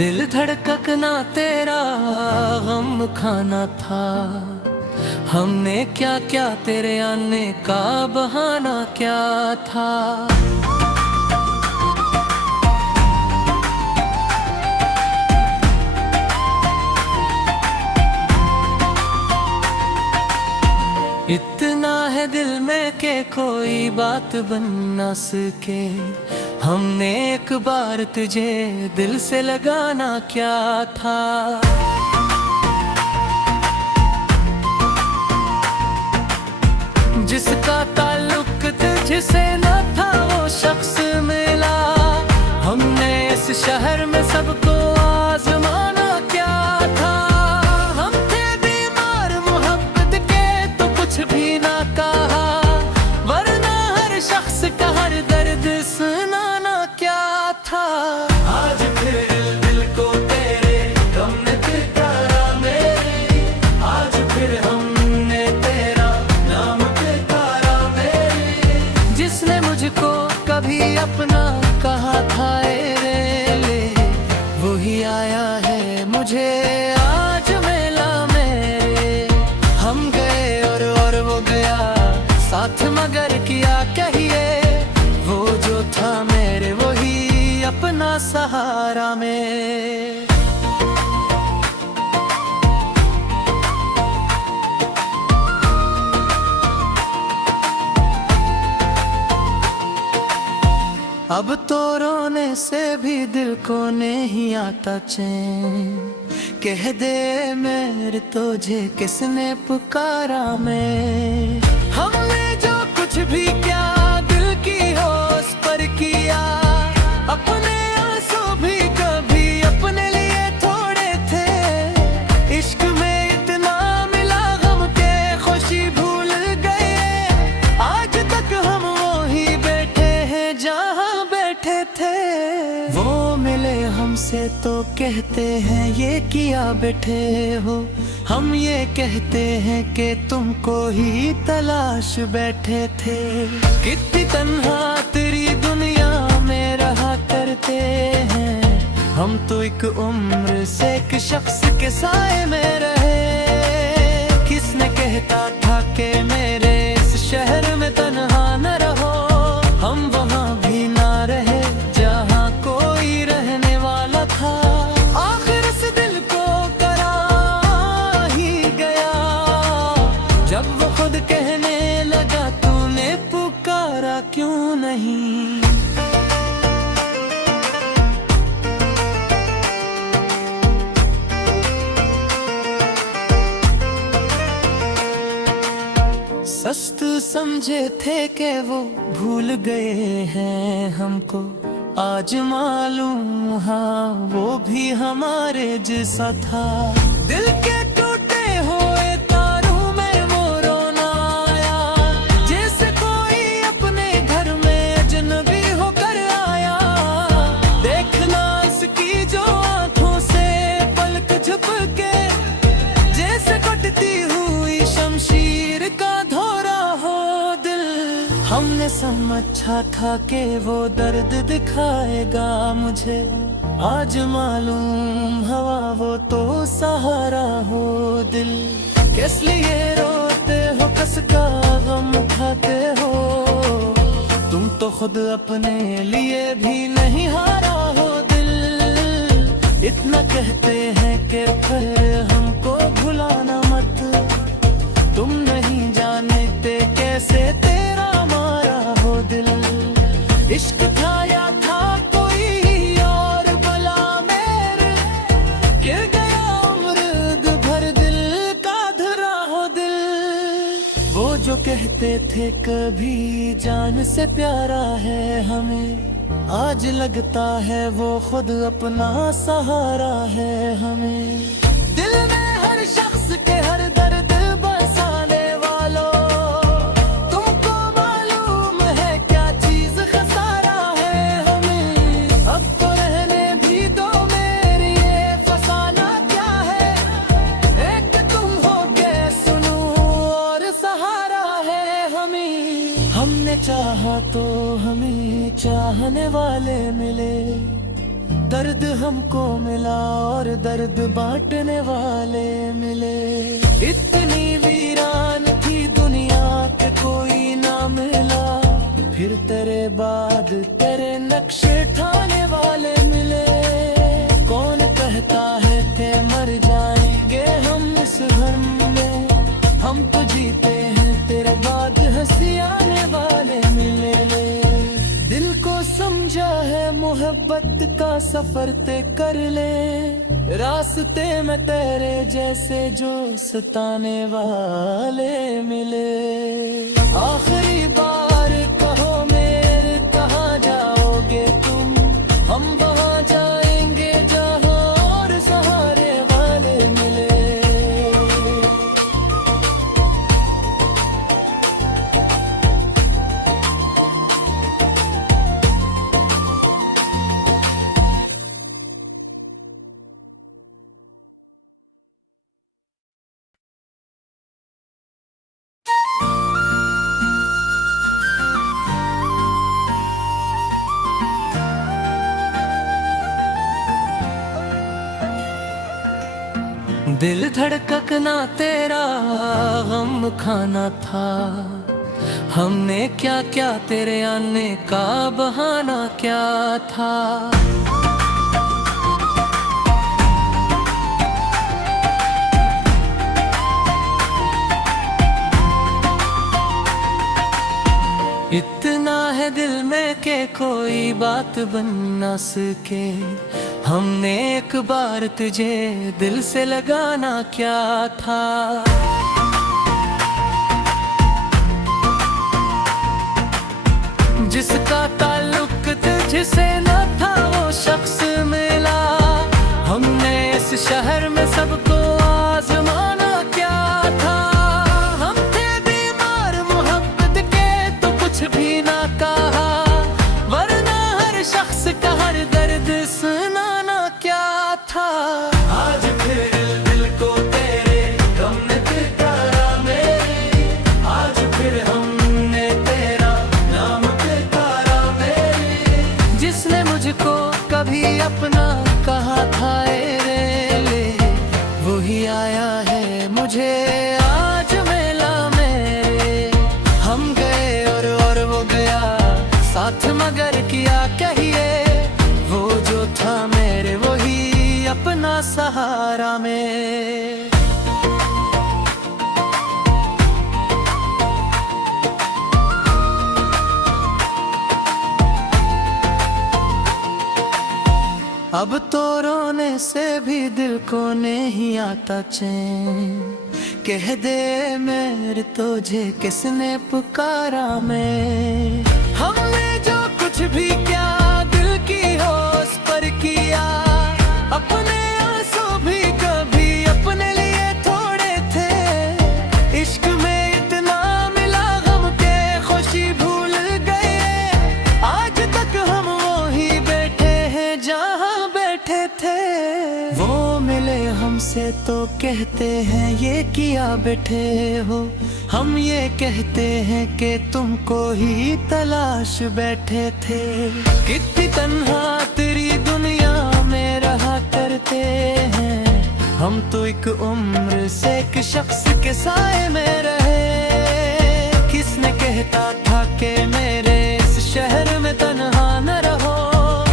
दिल धड़कना तेरा गम खाना था। हमने क्या क्या तेरे आने का बहाना क्या था। इतना है दिल में के कोई बात बन ना सके। हमने एक बार तुझे दिल से लगाना क्या था। जिसका ताल्लुक तुझसे न था वो शख्स मिला। हमने इस शहर में सबको आजमाना क्या था। हम थे बीमार मोहब्बत के तो कुछ भी ना कहा, वरना हर शख्स का हर दर्द सुनाना क्या था। आज फिर दिल को तेरे गम ने पुकारा मेरे। आज फिर हमने तेरा नाम पुकारा मेरे। जिसने मुझको कभी अपना कहा था रे ले, वही आया है मुझे आज मेला में। हम गए और वो गया साथ, मगर किया कहिए वो जो था मेरे वही अपना सहारा में। अब तो रोने से भी दिल को नहीं आता चैन। कह दे मेरे तुझे किसने पुकारा मैं। हमने जो कुछ भी क्या दिल की होश पर किया। अपने आंसू भी कभी अपने लिए थोड़े थे। इश्क में इतना मिला गम के खुशी भूल गए। आज तक हम वही बैठे हैं जहाँ बैठे थे। वो मिले हमसे तो कहते हैं ये किया बैठे हो। हम ये कहते हैं कि तुमको ही तलाश बैठे थे। कितनी तन्हा तेरी दुनिया में रहा करते हैं। हम तो एक उम्र से एक शख्स के साए में रहे। किसने कहता था कि मेरे इस शहर में तन्हा न रहो। हम वहाँ भी ना रहे जहाँ कोई रहने वाला था। आखिर इस दिल को करा ही गया जब वो खुद कहने लगा तूने पुकारा क्यों नहीं। सस्त समझे थे कि वो भूल गए हैं हमको। आज मालूम हाँ वो भी हमारे जैसा था। दिल के टूटे हुए तारों में वो रोना आया। जैसे कोई अपने घर में अजनबी होकर आया। देखना इसकी जो आंखों से पलक झपके। जैसे कटती हुई शमशीर का धोरा हो दिल। हमने समझा था कि वो दर्द दिखाएगा मुझे। आज मालूम हवा वो तो सहारा हो दिल। किस लिए रोते हो कस का गम उठाते हो। तुम तो खुद अपने लिए भी नहीं हारा हो दिल। इतना कहते हैं कि फिर हमको भुलाना मत। तुम नहीं जानते कैसे तेरा मारा हो दिल। इश्क था या था कोई और भला मेरे। गिर गया उम्र भर दिल का धरा हो दिल। वो जो कहते थे कभी जान से प्यारा है हमें। आज लगता है वो खुद अपना सहारा है हमें। दिल में हर शख्स के हर दर्द बसाने वालों। तुमको मालूम है क्या चीज खसारा है हमें। अब तो रहने भी दो मेरी ये फसाना क्या है। एक तुम हो के सुनो और सहारा है हमें। हमने चाहा तो हमें चाहने वाले मिले। दर्द हमको मिला और दर्द बांटने वाले मिले। इतनी वीरान थी दुनिया के कोई ना मिला, फिर तेरे बाद तेरे नक्शे ठाने वाले मिले। कौन कहता है कि मर जाएंगे हम इस भरम में, हम तो जीते हैं तेरे बाद हंसी आने वाले मिले। दिल को समझा है मोहब्बत का सफर ते कर ले, रास्ते में तेरे जैसे जो सताने वाले मिले। आखिरी बार कहो मेरे कहाँ जाओगे तुम, हम वहाँ जाएंगे जहाँ और सहारे वाले मिले। दिल धड़कना तेरा गम खाना था, हमने क्या क्या तेरे आने का बहाना क्या था। इतना है दिल में के कोई बात बन ना सके, हमने एक बार तुझे दिल से लगाना क्या था। जिसका ताल्लुक तुझसे न था वो शख्स मिला, हमने इस शहर में सबको आजमाना क्या था। हम थे बीमार मोहब्बत के तो कुछ भी ना कहा, वरना हर शख्स का हर दर्द सुनाना क्या था। आज फिर दिल को तेरे गम ने पुकारा मेरे, आज फिर हमने तेरा नाम पुकारा मेरे। जिसने मुझको कभी अपना कहा था रे ले, वही आया है मुझे आज मिला मेरे। हम गए और वो गया साथ, मगर किया कहिए वो जो था मेरे वही अपना सहारा में। अब तो रोने से भी दिल को नहीं आता चैन, कह दे मेरे तुझे किसने पुकारा मैं। हमने जो कुछ भी क्या दिल की होश पर किया, अपने आंसू भी कभी अपने लिए थोड़े थे। इश्क में इतना मिला गम के खुशी भूल गए, आज तक हम वही बैठे हैं जहाँ बैठे थे। वो मिले हमसे तो कहते हैं ये किया बैठे हो, हम ये कहते हैं कि तुमको ही तलाश बैठे थे। कितनी तन्हा तेरी दुनिया में रहा करते हैं, हम तो एक उम्र से एक शख्स के साए में रहे। किसने कहता था कि मेरे इस शहर में तन्हा न रहो,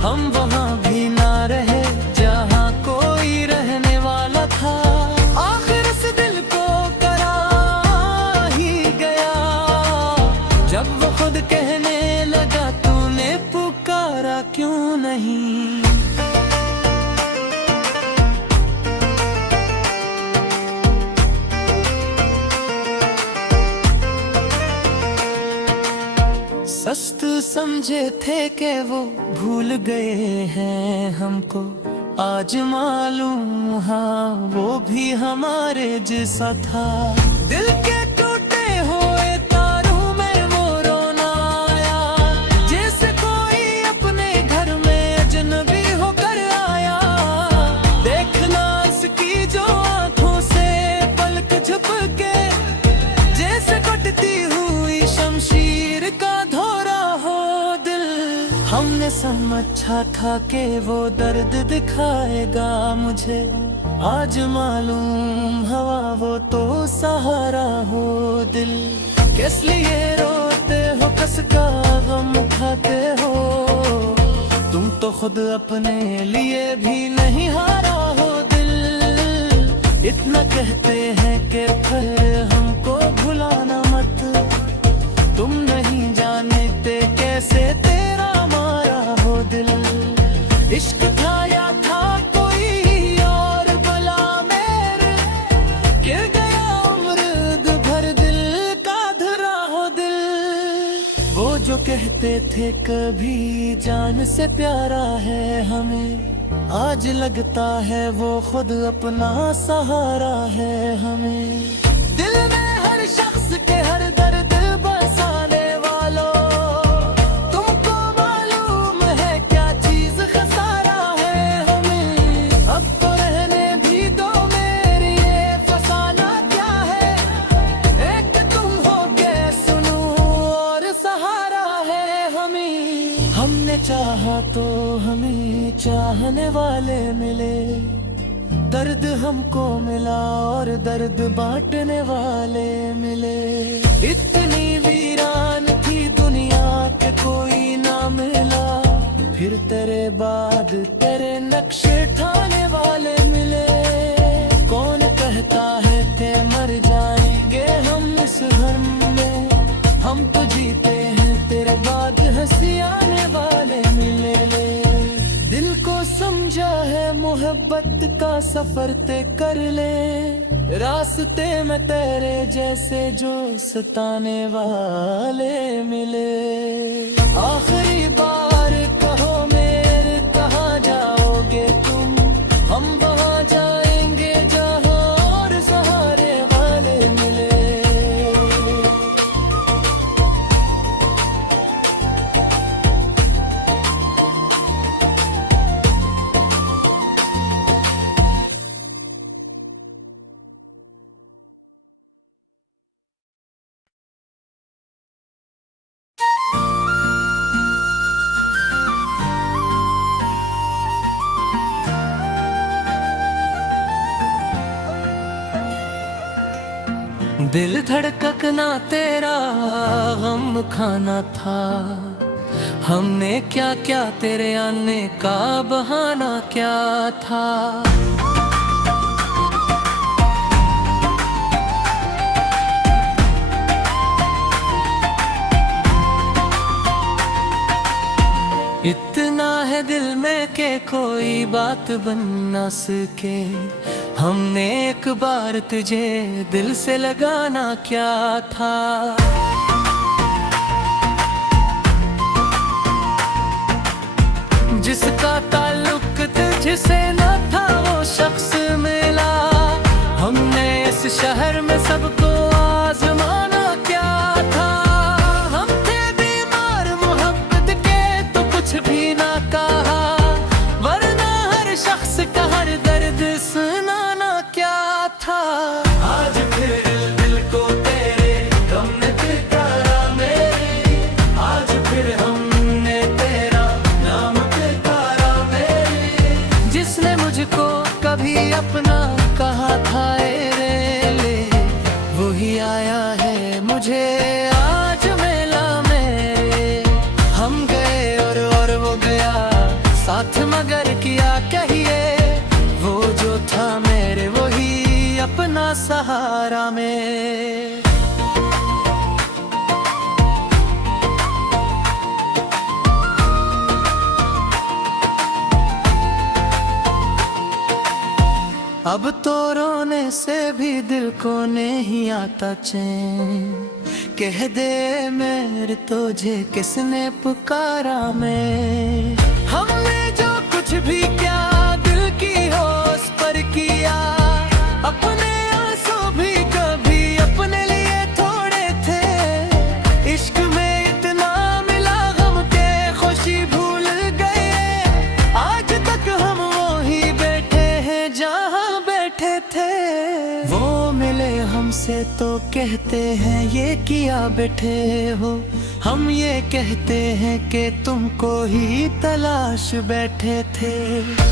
हम वहाँ भी ना रहे जहाँ कोई रहने वाला था। आखिर इस दिल को करा ही गया, जब वो खुद कहने लगा तूने पुकारा क्यों नहीं। सस्त समझे थे कि वो भूल गए हैं हमको, आज मालूम हाँ वो भी हमारे जैसा था। दिल के टूटे हुए तारों में वो रोना आया, जैसे कोई अपने घर में अजनबी होकर आया। देखना इसकी जो आंखों से पलक झपके, जैसे कटती हुई शमशीर का धोरा हो दिल। हमने समझ अच्छा था कि वो दर्द दिखाएगा मुझे। आज मालूम हवा वो तो सहारा हो दिल। किस लिए रोते हो, कसका गम उठाते हो, तुम तो खुद अपने लिए भी नहीं हारा हो दिल। इतना कहते हैं कि फिर हमको भुलाना मत, तुम नहीं जानते कैसे तेरा मारा हो दिल। इश्क था या था कोई और भला मेरे, गिर गया उम्र भर दिल का धरा हो दिल। वो जो कहते थे कभी जान से प्यारा है हमें, आज लगता है वो खुद अपना सहारा है हमें। दिल में हर शख्स के हर दर्द बसाने वालों, तुमको मालूम है क्या चीज खसारा है हमें। अब तो रहने भी दो मेरी, ये फसाना क्या है, एक तुम हो के सुनो और सहारा है हमें। हमने चाहा तो हमें चाहने वाले मिले, दर्द हमको मिला और दर्द बांटने वाले मिले। इतनी वीरान थी दुनिया के कोई ना मिला, फिर तेरे बाद तेरे नक्शे ठाने वाले मिले। कौन कहता है कि मर जाएंगे हम इस घर में, हम तो जीते हैं तेरे बाद हंसी आने वाले मिले। दिल को समझा है मोहब्बत का सफर ते कर ले, रास्ते में तेरे जैसे जो सताने वाले मिले। आखिरी बार कहो मेरे कहाँ जाओगे तुम, हम वहाँ जाएंगे जहाँ और सहारे वाले मिले। दिल धड़कना तेरा गम खाना था, हमने क्या क्या तेरे आने का बहाना क्या था। इतना है दिल में के कोई बात बन ना सके, हमने एक बार तुझे दिल से लगाना क्या था। जिसका ताल्लुक तुझसे न था वो शख्स मिला, हमने इस शहर में सबको आजमाना क्या था। हम थे बीमार मोहब्बत के तो कुछ भी ना कहा, वरना हर शख्स का हर दर्द सुनाना क्या था। आज फिर दिल को तेरे गम ने पुकारा मेरे, आज फिर हमने तेरा नाम पुकारा मेरे। जिसने मुझको कभी अपना कहा था रे ले, वही आया है मुझे आज मेला में। हम गए और वो गया साथ, मगर किया कहिए वो जो था मेरे वही अपना सहारा में। अब तो रोने से भी दिल को नहीं आता चैन, कह दे मेरे तुझे किसने पुकारा मैं। हमने जो कुछ भी क्या दिल की होश पर किया, अपने आंसू भी कभी अपने लिए थोड़े थे। इश्क में इतना मिला गम के खुशी भूल गए, आज तक हम वहीं बैठे हैं जहाँ बैठे थे। वो मिले हम हमसे तो कहते हैं ये किया बैठे हो, हम ये कहते हैं कि तुमको ही तलाश बैठे थे।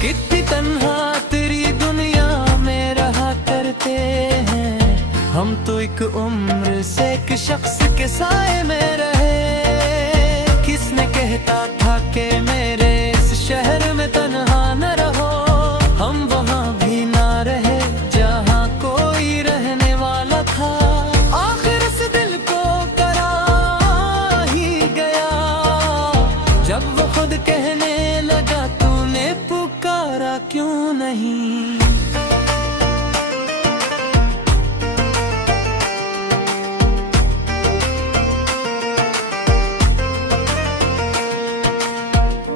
कितनी तन्हा तेरी दुनिया में रहा करते हैं, हम तो एक उम्र से एक शख्स के साए में रहे। किसने कहता था कि मेरे इस शहर में तन्हा न रहो, हम वहाँ भी ना रहे जहाँ कोई रहने वाला था। आखिर इस दिल को करा ही गया, जब वो खुद कहने लगा तूने पुकारा क्यों नहीं।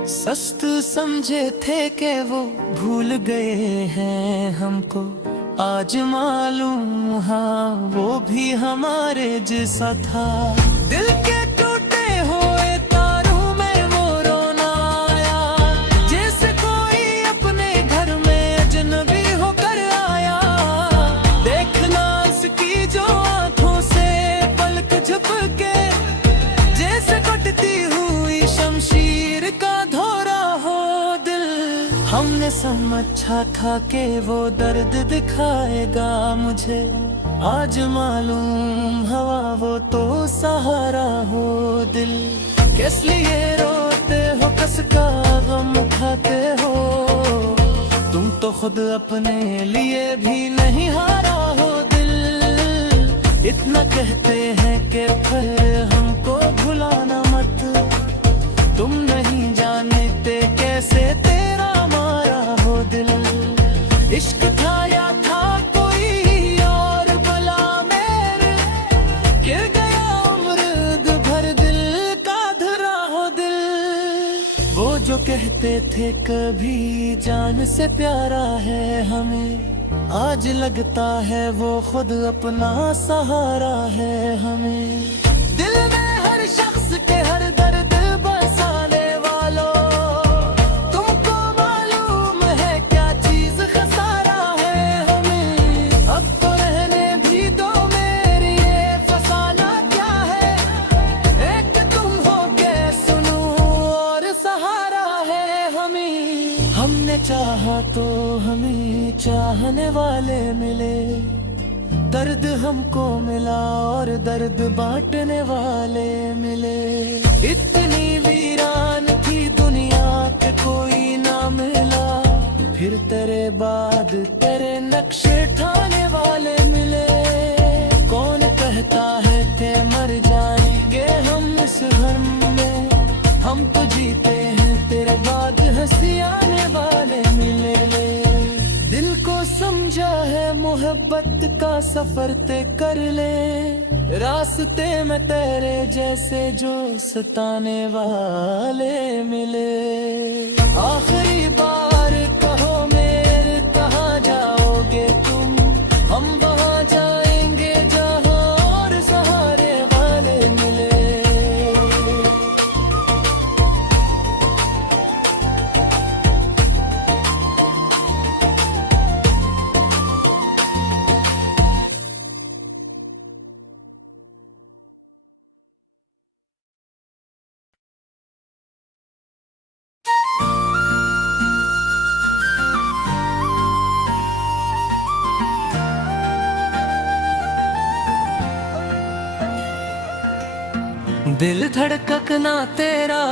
सस्त समझे थे कि वो भूल गए हैं हमको, आज मालूम हाँ वो भी हमारे जैसा था। दिल के टूटे हुए तारों में वो रोना आया, जैसे कोई अपने घर में अजनबी होकर आया। देखना उसकी जो आंखों से पलक झपके, जैसे कटती हुई शमशीर का हमने समझा था कि वो दर्द दिखाएगा मुझे, आज मालूम हवा वो तो सहारा हो दिल। किस लिए रोते हो, कस का गम खाते हो, तुम तो खुद अपने लिए भी नहीं हारा हो दिल। इतना कहते हैं कि फिर हमको भुलाना मत, तुम नहीं जानते कैसे तेरा दिल। इश्क था या था कोई और भला मेरे, गिर गया उम्र भर दिल का धरा हो दिल। वो जो कहते थे कभी जान से प्यारा है हमें, आज लगता है वो खुद अपना सहारा है हमें। दिल में हर शख्स के हर दर्द बसाने वालों, हमने चाहा तो हमें चाहने वाले मिले, दर्द हमको मिला और दर्द बांटने वाले मिले। इतनी वीरान थी दुनिया के कोई ना मिला, फिर तेरे बाद तेरे नक्शे ठाने वाले मिले। कौन कहता है कि मर जाएंगे हम इस घर में, हम तो जीते हैं तेरे बाद हंसी आने वाले मिले। दिल को समझा है मोहब्बत का सफर ते कर ले, रास्ते में तेरे जैसे जो सताने वाले मिले। आखिरी बार कहो मेरे कहाँ जाओगे तुम, हम वहाँ जाएंगे जहाँ और सहारे वाले मिले। दिल धड़कना तेरा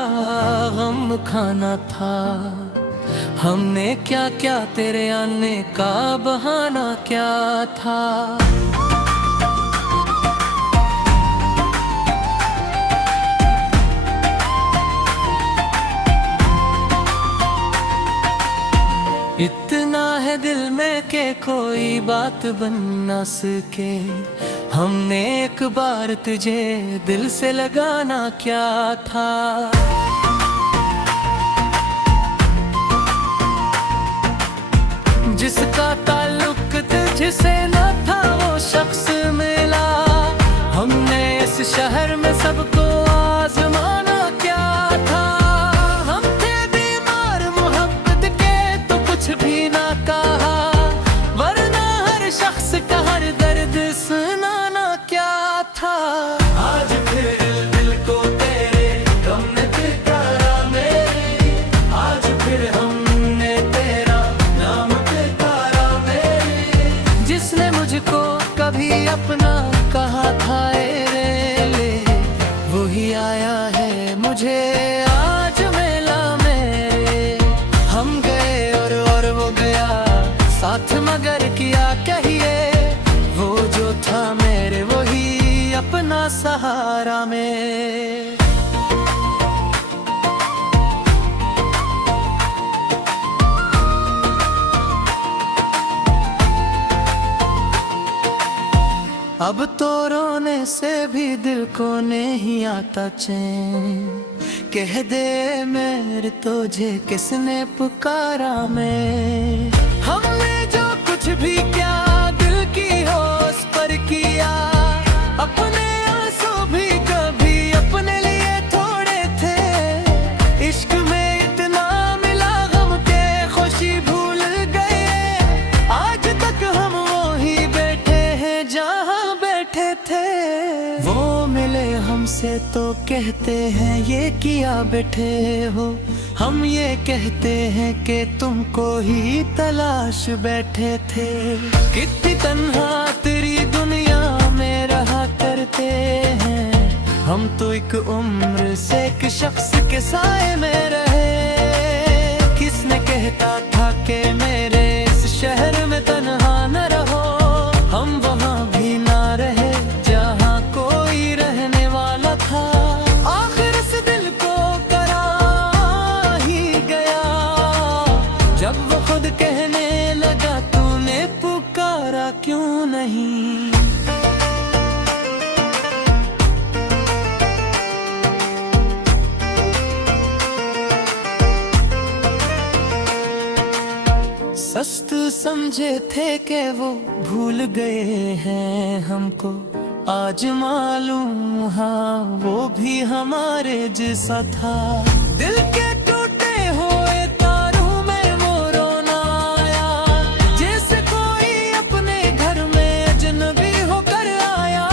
गम खाना था, हमने क्या क्या तेरे आने का बहाना क्या था। इतना है दिल में के कोई बात बन ना सके, हमने एक बार तुझे दिल से लगाना क्या था। जिसका ताल्लुक तुझसे न था वो शख्स मिला, हमने इस शहर में सबको आजमाना क्या था। हम थे बीमार मोहब्बत के तो कुछ भी ना कहा, वरना हर शख्स का हर दर्द सुन मुझको कभी अपना कहा था रे ले, वही आया है मुझे आज मेला में। हम गए और वो गया साथ, मगर किया कहिए, वो जो था मेरे वही अपना सहारा में। अब तो रोने से भी दिल को नहीं आता चैन, कह दे मेरे तुझे किसने पुकारा मैं। हमने जो कुछ भी क्या दिल की होश पर किया, अपने आंसू भी कभी अपने लिए थोड़े थे। इश्क में इतना मिला गम के खुशी भूल गए, आज तक हम वही बैठे हैं जहाँ थे। वो मिले हमसे तो कहते हैं ये किया बैठे हो, हम ये कहते हैं कि तुमको ही तलाश बैठे थे। कितनी तन्हा तेरी दुनिया में रहा करते हैं, हम तो एक उम्र से एक शख्स के साए में रहे। किसने कहता था कि मेरे इस शहर में तन्हा न रहो, हम वहाँ भी ना रहे जहाँ कोई रहने वाला था। आखिर इस दिल को करा ही गया, जब वो खुद कहने लगा तूने पुकारा क्यों नहीं। सस्त समझे थे कि वो भूल गए हैं हमको, आज मालूम हाँ वो भी हमारे जैसा था। दिल के टूटे हुए तारों में वो रोना आया, जैसे कोई अपने घर में अजनबी होकर आया।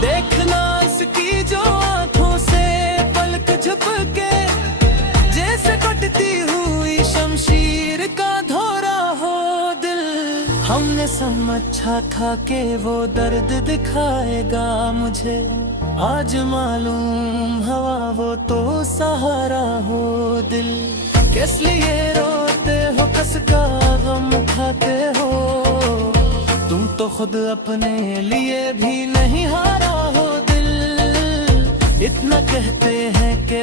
देखना इसकी जो आंखों से पलक झपके, जैसे कटती हुई शमशीर का हमने समझा था कि वो दर्द दिखाएगा मुझे, आज मालूम हवा वो तो सहारा हो दिल। किस लिए रोते हो कस का गम उठाते हो, तुम तो खुद अपने लिए भी नहीं हारा हो दिल। इतना कहते हैं कि